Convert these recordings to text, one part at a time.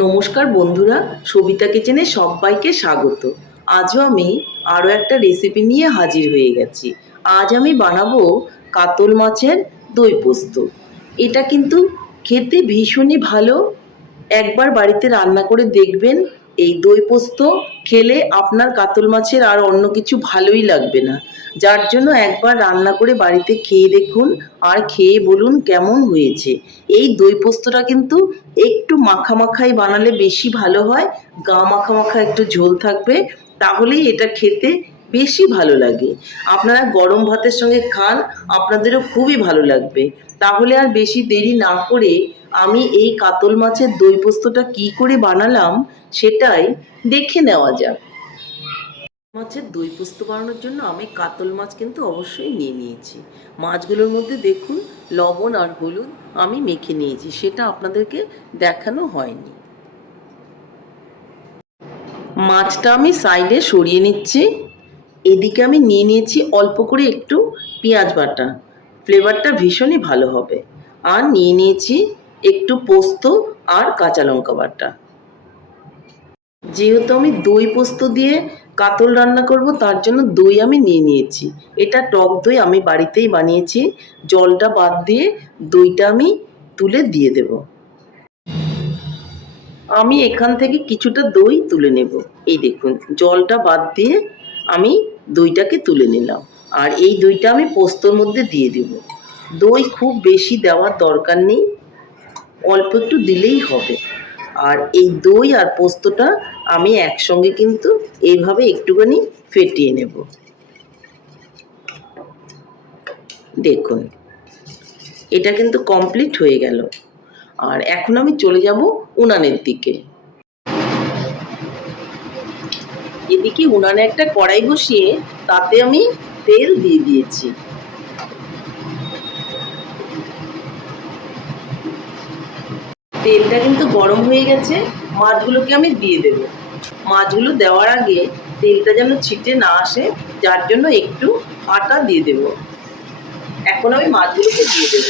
নমস্কার বন্ধুরা, সবিতা কিচেনে সবাইকে স্বাগত। আজও আমি আরও একটা রেসিপি নিয়ে হাজির হয়ে গেছি। আজ আমি বানাবো কাতল মাছের দই পোস্ত। এটা কিন্তু খেতে ভীষণই ভালো। একবার বাড়িতে রান্না করে দেখবেন এই দই পোস্ত খেলে আপনার কাতল মাছের আর অন্য কিছু ভালোই লাগবে না। যার জন্য একবার রান্না করে বাড়িতে খেয়ে দেখুন আর খেয়ে বলুন কেমন হয়েছে। এই দই পোস্তটা কিন্তু একটু মাখা মাখাই বানালে বেশি ভালো হয়, গা মাখা মাখা একটু ঝোল থাকবে, তাহলেই এটা খেতে বেশি ভালো লাগে। আপনারা গরম ভাতের সঙ্গে খান, আপনাদেরও খুবই ভালো লাগবে। তাহলে আর বেশি দেরি না করে আমি এই কাতল মাছের দই পোস্তটা কি করে বানালাম সেটাই দেখে নেওয়া যাক। মাছের দই পোস্ত বানানোর জন্য আমি কাতল মাছ কিন্তু অবশ্যই নিয়ে নিয়েছি। মাছগুলোর মধ্যে দেখুন, লবণ আর হলুদ আমি মেখে নিয়েছি, সেটা আপনাদেরকে দেখানো হয়নি। মাছটা আমি সাইডে সরিয়ে নিচ্ছি। এদিকে আমি নিয়ে নিয়েছি অল্প করে একটু পেঁয়াজ বাটা। ফ্লেভারটা ভীষণই ভালো হবে। আর নিয়ে নিয়েছি একটু পোস্ত আর কাঁচা লঙ্কা বাটা। যেহেতু আমি দই পোস্ত দিয়ে কাতল রান্না করব, তার জন্য দই আমি নিয়ে নিয়েছি। এটা টক দই আমি বাড়িতেই বানিয়েছি। জলটা বাদ দিয়ে দইটা আমি তুলে দিয়ে দেব। আমি এখান থেকে কিছুটা দই তুলে নেব। এই দেখুন, জলটা বাদ দিয়ে আমি দইটাকে তুলে নিলাম। আর এই দইটা আমি পোস্তর মধ্যে দিয়ে দেব। দই খুব বেশি দেওয়ার দরকার নেই। অল্প একটু দিলেই হবে। আর এই দই আর পোস্তটা আমি একসঙ্গে কিন্তু এইভাবে একটুখানি ফেটিয়ে নেব। দেখুন, এটা কিন্তু কমপ্লিট হয়ে গেল। আর এখন আমি চলে যাব উনানের দিকে। এদিকে উনানে একটা কড়াই বসিয়ে তাতে আমি তেল দিয়ে দিয়েছি। তেলটা কিন্তু গরম হয়ে গেছে, মাছগুলোকে আমি দিয়ে দেব। মাছগুলো দেওয়ার আগে তেলটা যেন ছিটে না আসে, যার জন্য একটু আটা দিয়ে দেব। এখন আমি মাছগুলোকে দিয়ে দেব।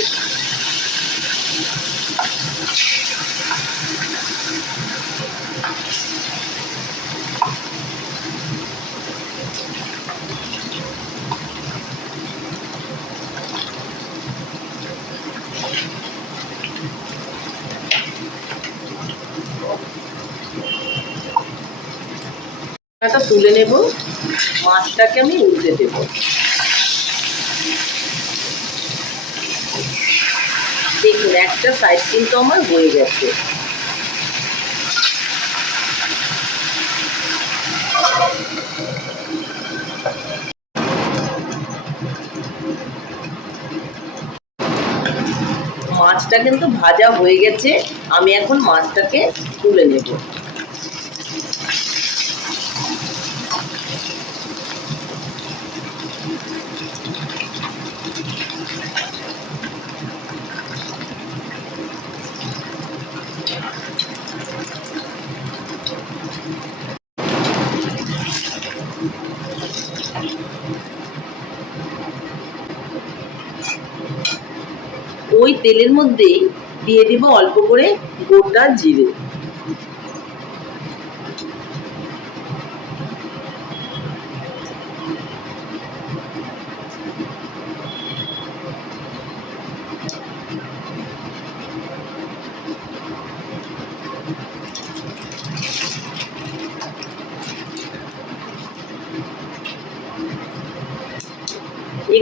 ঢাকাটা তুলে নেব। মাছটাকে আমি উল্টে দেব। দেখুন, একটা সাইড কিন্তু আমার হয়ে গেছে। মাছটা কিন্তু ভাজা হয়ে গেছে। আমি এখন মাছটাকে তুলে নেব। তেলের মধ্যেই দিয়ে দিব অল্প করে গোটা জিরে।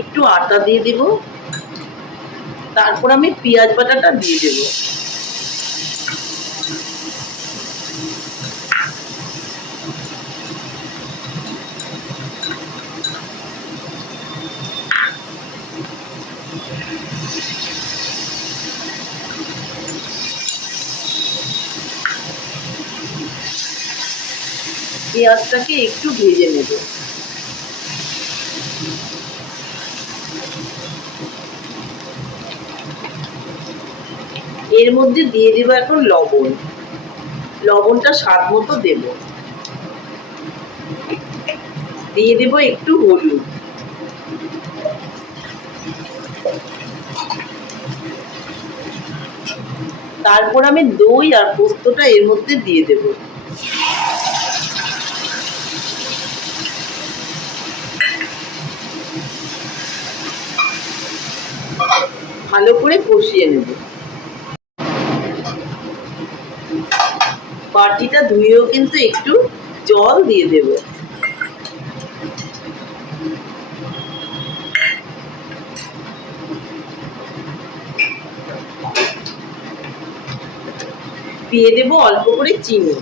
একটু আটা দিয়ে দিব। তারপর আমি পেঁয়াজ বাটাটা দিয়ে দেব। পেঁয়াজটাকে একটু ভেজে নেব। এর মধ্যে দিয়ে দেবো এখন লবণ। লবণটা স্বাদ মতো দেব। দিয়ে দেবো একটু হলুদ। তারপর আমি দই আর পোস্তটা এর মধ্যে দিয়ে দেব। ভালো করে কষিয়ে নেব। বাটিটা ধুয়েও কিন্তু একটু জল দিয়ে দেব। দিয়ে দেব অল্প করে চিনি।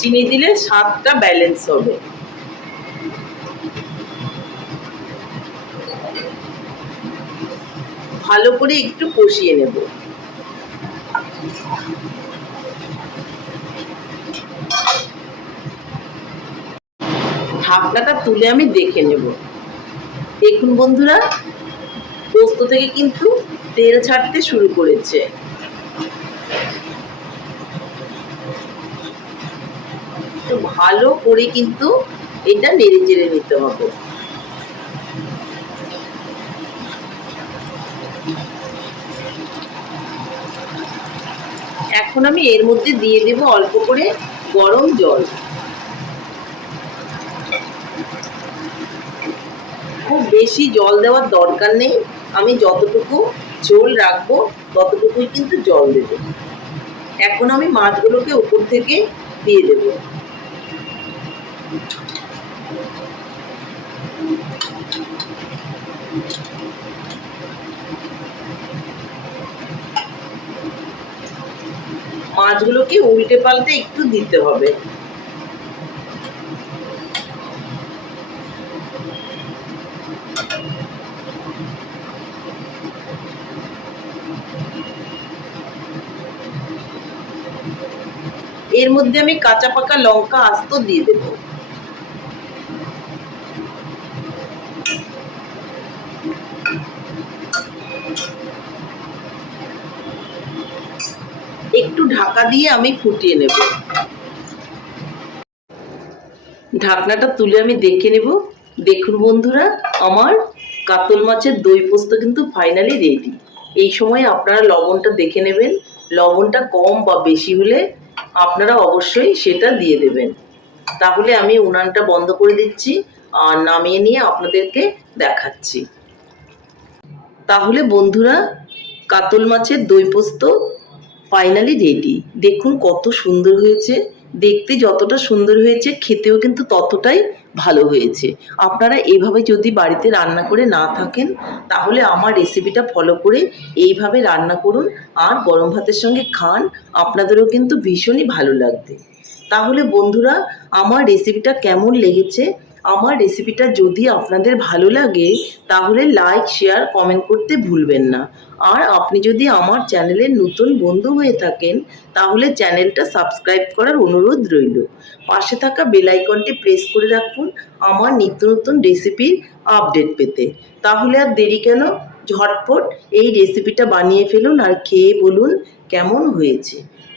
চিনি দিলে স্বাদটা ব্যালেন্স হবে। ভালো করে একটু কষিয়ে নেব। ঢাকনাটা তুলে আমি দেখে নেব। দেখুন বন্ধুরা, পোস্ত থেকে কিন্তু তেল ছাড়তে শুরু করেছে। ভালো করে কিন্তু এটা নেড়ে চেড়ে নিতে হবে। এখন আমি এর মধ্যে দিয়ে দেব অল্প করে গরম জল। খুব বেশি জল দেওয়ার দরকার নেই। আমি যতটুকু ঝোল রাখব, ততটুকুই কিন্তু জল দেব। এখন আমি মাছগুলোকে উপর থেকে দিয়ে দেব। মাছগুলোকে উল্টে পাল্টে একটু দিতে হবে। এর মধ্যে আমি কাঁচা পাকা লঙ্কা আস্ত দিয়ে দেব একটু ঢাকা দিয়ে আমি ফুটিয়ে নেব। ঢাকনাটা তুলে আমি দেখে নেব। দেখুন বন্ধুরা, আমার কাতল মাছের দই পোস্ত কিন্তু ফাইনালি রেডি এই সময় আপনারা লবণটা দেখে নেবেন। লবণটা কম বা বেশি হলে আপনারা অবশ্যই সেটা দিয়ে দেবেন। তাহলে আমি উনানটা বন্ধ করে দিচ্ছি আর নামিয়ে নিয়ে আপনাদেরকে দেখাচ্ছি। তাহলে বন্ধুরা, কাতল মাছের দই পোস্ত ফাইনালি রেডি দেখুন কত সুন্দর হয়েছে। দেখতে যতটা সুন্দর হয়েছে, খেতেও কিন্তু ততটাই ভালো হয়েছে। আপনারা এভাবে যদি বাড়িতে রান্না করে না থাকেন, তাহলে আমার রেসিপিটা ফলো করে এইভাবে রান্না করুন। আর গরম ভাতের সঙ্গে খান, আপনাদেরও কিন্তু ভীষণই ভালো লাগবে। তাহলে বন্ধুরা, আমার রেসিপিটা কেমন লেগেছে আমার রেসিপিটা যদি আপনাদের ভালো লাগে, তাহলে লাইক শেয়ার কমেন্ট করতে ভুলবেন না। আর আপনি যদি আমার চ্যানেলের নতুন বন্ধু হয়ে থাকেন, তাহলে চ্যানেলটা সাবস্ক্রাইব করার অনুরোধ রইল। পাশে থাকা বেলাইকনটি প্রেস করে রাখুন আমার নিত্য নতুন রেসিপির আপডেট পেতে। তাহলে আর দেরি কেন? ঝটপট এই রেসিপিটা বানিয়ে ফেলুন আর খেয়ে বলুন কেমন হয়েছে।